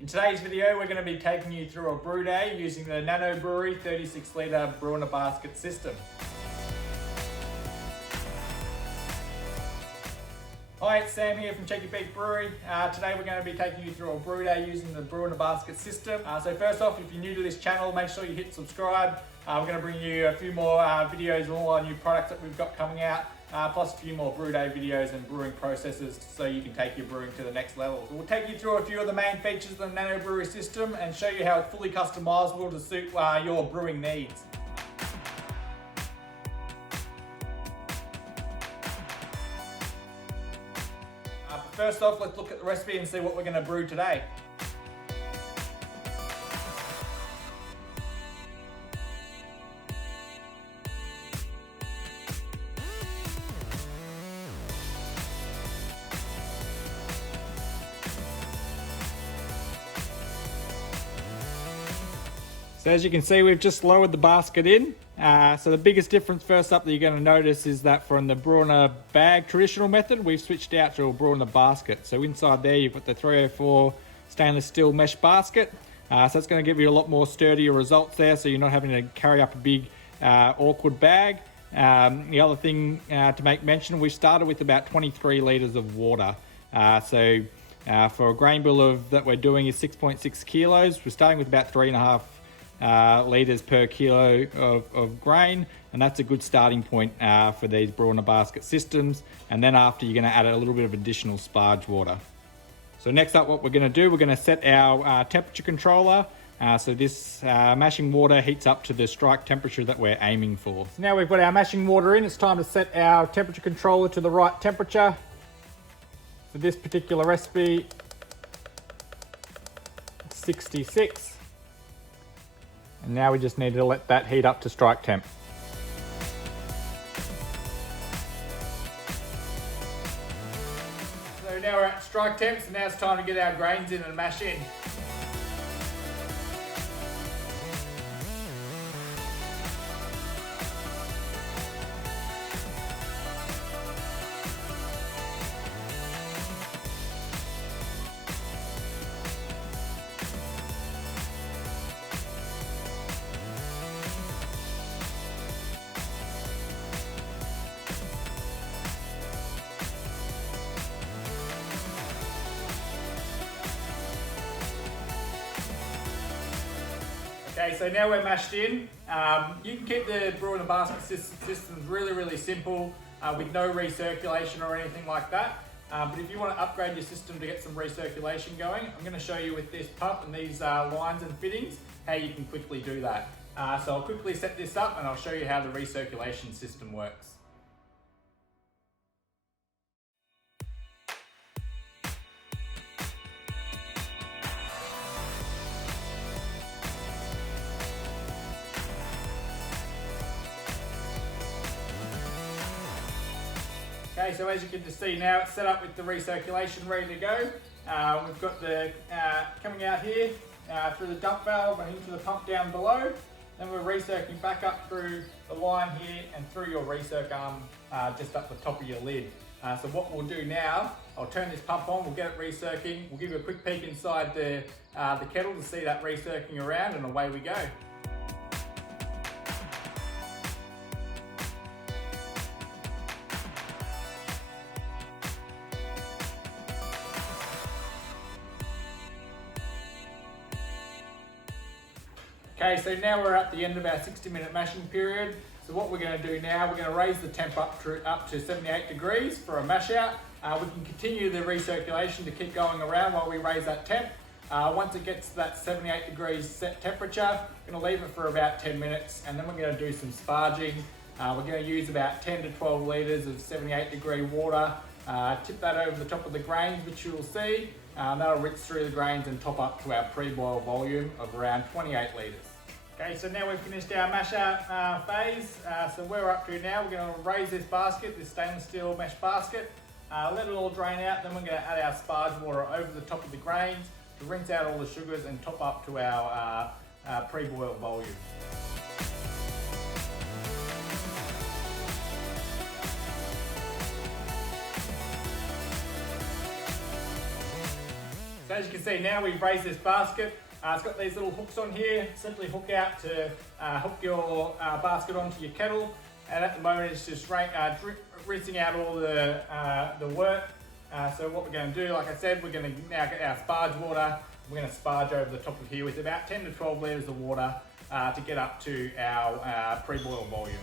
In today's video, we're going to be taking you through a brew day using the NANO Brewery 36 litre brew in a basket system. Hi, it's Sam here from Hazy IPA Brewery. Today we're going to be taking you through a brew day using the brew in a basket system. So first off, if you're new to this channel, make sure you hit subscribe. We're going to bring you a few more videos of all our new products that we've got coming out, plus a few more brew day videos and brewing processes so you can take your brewing to the next level. So we'll take you through a few of the main features of the NANO Brewery system and show you how it's fully customizable to suit your brewing needs. First off, let's look at the recipe and see what we're going to brew today. So as you can see, we've just lowered the basket in. So the biggest difference first up that you're going to notice is that from the brew in a bag traditional method, we've switched out to a brew in a basket. So inside there you've got the 304 stainless steel mesh basket. So it's going to give you a lot more sturdier results there, so you're not having to carry up a big awkward bag. The other thing to make mention, we started with about 23 litres of water. So for a grain bill that we're doing is 6.6 kilos, we're starting with about 3.5 litres per kilo of grain, and that's a good starting point for these brew in a basket systems. And then after, you're going to add a little bit of additional sparge water. So next up, what we're going to do, we're going to set our temperature controller. So this mashing water heats up to the strike temperature that we're aiming for. So now we've got our mashing water in, it's time to set our temperature controller to the right temperature. For this particular recipe, 66. And now we just need to let that heat up to strike temp. So now we're at strike temp, so now it's time to get our grains in and mash in. Okay, so now we're mashed in. You can keep the brew in a basket systems really simple with no recirculation or anything like that. But if you want to upgrade your system to get some recirculation going, I'm going to show you with this pump and these lines and fittings how you can quickly do that. So I'll quickly set this up and I'll show you how the recirculation system works. Okay, so as you can just see now, it's set up with the recirculation ready to go. We've got the coming out here through the dump valve and into the pump down below. Then we're recircling back up through the line here and through your recirc arm just up the top of your lid. So what we'll do now, I'll turn this pump on, we'll get it recircing, we'll give you a quick peek inside the kettle to see that recircing around, and away we go. Okay, so now we're at the end of our 60-minute mashing period. So what we're going to do now, we're going to raise the temp up to 78 degrees for a mash out. We can continue the recirculation to keep going around while we raise that temp. Once it gets to that 78 degrees set temperature, we're going to leave it for about 10 minutes, and then we're going to do some sparging. We're going to use about 10 to 12 litres of 78 degree water. Tip that over the top of the grains, which you will see. That'll rinse through the grains and top up to our pre-boil volume of around 28 litres. Okay, so now we've finished our mash out phase. So where we're up to now, we're going to raise this basket, this stainless steel mesh basket, let it all drain out, then we're going to add our sparge water over the top of the grains to rinse out all the sugars and top up to our pre-boil volume. So as you can see now, we've raised this basket. It's got these little hooks on here. Simply hook out to hook your basket onto your kettle. And at the moment it's just rinsing out all the wort. So what we're going to do, like I said, we're going to now get our sparge water. We're going to sparge over the top of here with about 10 to 12 litres of water to get up to our pre-boil volume.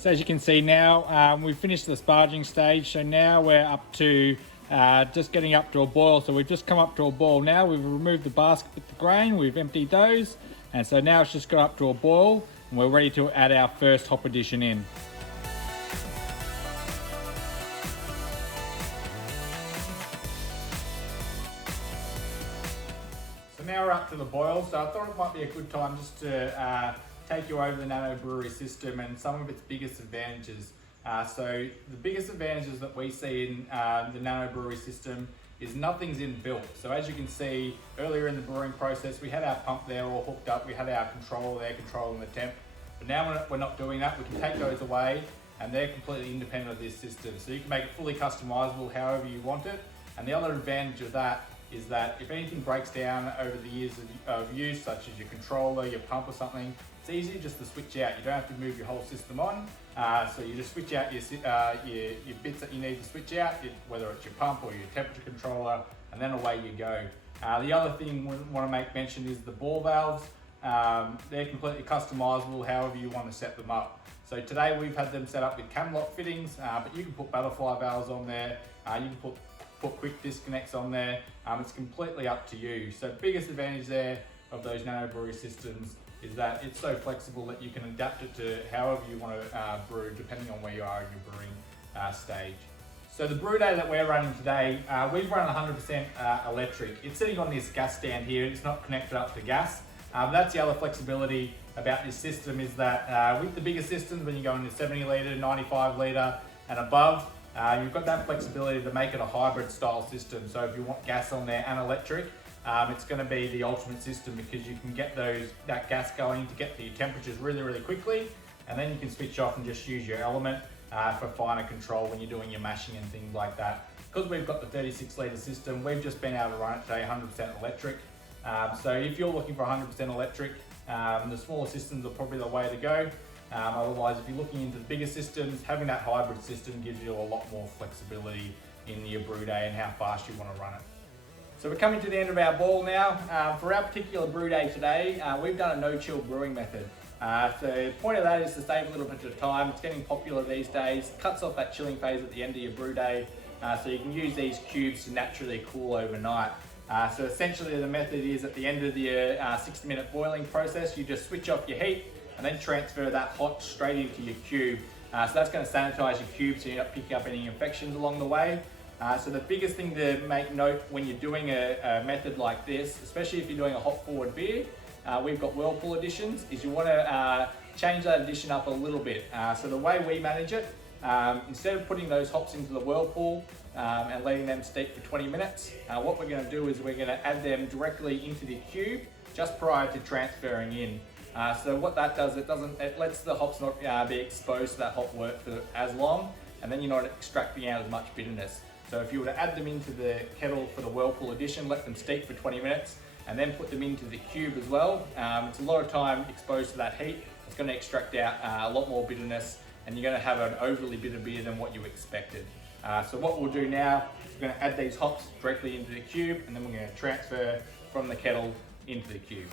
So as you can see now, we've finished the sparging stage, so now we're up to just getting up to a boil. So we've just come up to a boil now. We've removed the basket with the grain, we've emptied those, and so now it's just got up to a boil, and we're ready to add our first hop addition in. So now we're up to the boil, so I thought it might be a good time just to take you over the NANO Brewery system and some of its biggest advantages. So the biggest advantages that we see in the NANO Brewery system is nothing's inbuilt. So as you can see earlier in the brewing process, we had our pump there all hooked up, we had our controller there controlling the temp, but now we're not doing that. We can take those away and they're completely independent of this system. So you can make it fully customizable however you want it. And the other advantage of that is that if anything breaks down over the years of use, such as your controller, your pump or something, it's easy just to switch out. You don't have to move your whole system on. So you just switch out your bits that you need to switch out, whether it's your pump or your temperature controller, and then away you go. The other thing we want to make mention is the ball valves. They're completely customizable however you want to set them up. So today we've had them set up with cam lock fittings, but you can put butterfly valves on there. You can put quick disconnects on there. It's completely up to you. So the biggest advantage there of those NANO Brewery systems is that it's so flexible that you can adapt it to however you want to brew, depending on where you are in your brewing stage. So the brew day that we're running today, we've run 100% electric. It's sitting on this gas stand here. It's not connected up to gas. That's the other flexibility about this system is that with the bigger systems, when you go into 70 litre, 95 litre and above, you've got that flexibility to make it a hybrid style system. So if you want gas on there and electric, it's going to be the ultimate system because you can get that gas going to get the temperatures really quickly, and then you can switch off and just use your element for finer control when you're doing your mashing and things like that. Because we've got the 36 litre system, we've just been able to run it today 100% electric. So if you're looking for 100% electric, the smaller systems are probably the way to go. Otherwise, if you're looking into the bigger systems, having that hybrid system gives you a lot more flexibility in your brew day and how fast you want to run it. So we're coming to the end of our boil now. For our particular brew day today, we've done a no-chill brewing method. So the point of that is to save a little bit of time. It's getting popular these days. Cuts off that chilling phase at the end of your brew day, so you can use these cubes to naturally cool overnight. So essentially the method is at the end of the 60-minute boiling process, you just switch off your heat and then transfer that hot straight into your cube. So that's going to sanitize your cube so you're not picking up any infections along the way. So the biggest thing to make note when you're doing a method like this, especially if you're doing a hop forward beer, we've got whirlpool additions, is you want to change that addition up a little bit. So the way we manage it, instead of putting those hops into the whirlpool and letting them steep for 20 minutes, what we're going to do is we're going to add them directly into the cube just prior to transferring in. So what that does, it lets the hops not be exposed to that hop wort for as long, and then you're not extracting out as much bitterness. So if you were to add them into the kettle for the whirlpool addition, let them steep for 20 minutes, and then put them into the cube as well, it's a lot of time exposed to that heat. It's going to extract out a lot more bitterness, and you're going to have an overly bitter beer than what you expected. So what we'll do now is we're going to add these hops directly into the cube, and then we're going to transfer from the kettle into the cube.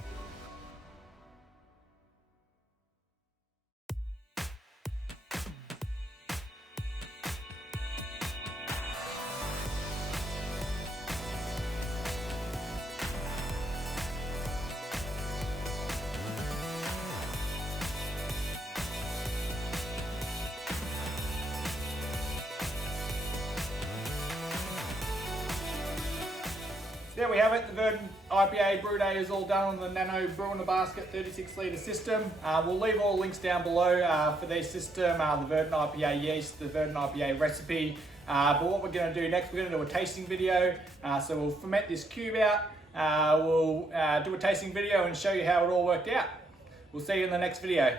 There we have it, the Verdant IPA brew day is all done on the NANO BIABasket 36 litre system. We'll leave all links down below for their system, the Verdant IPA yeast, the Verdant IPA recipe. But what we're going to do next, we're going to do a tasting video. So we'll ferment this cube out, we'll do a tasting video and show you how it all worked out. We'll see you in the next video.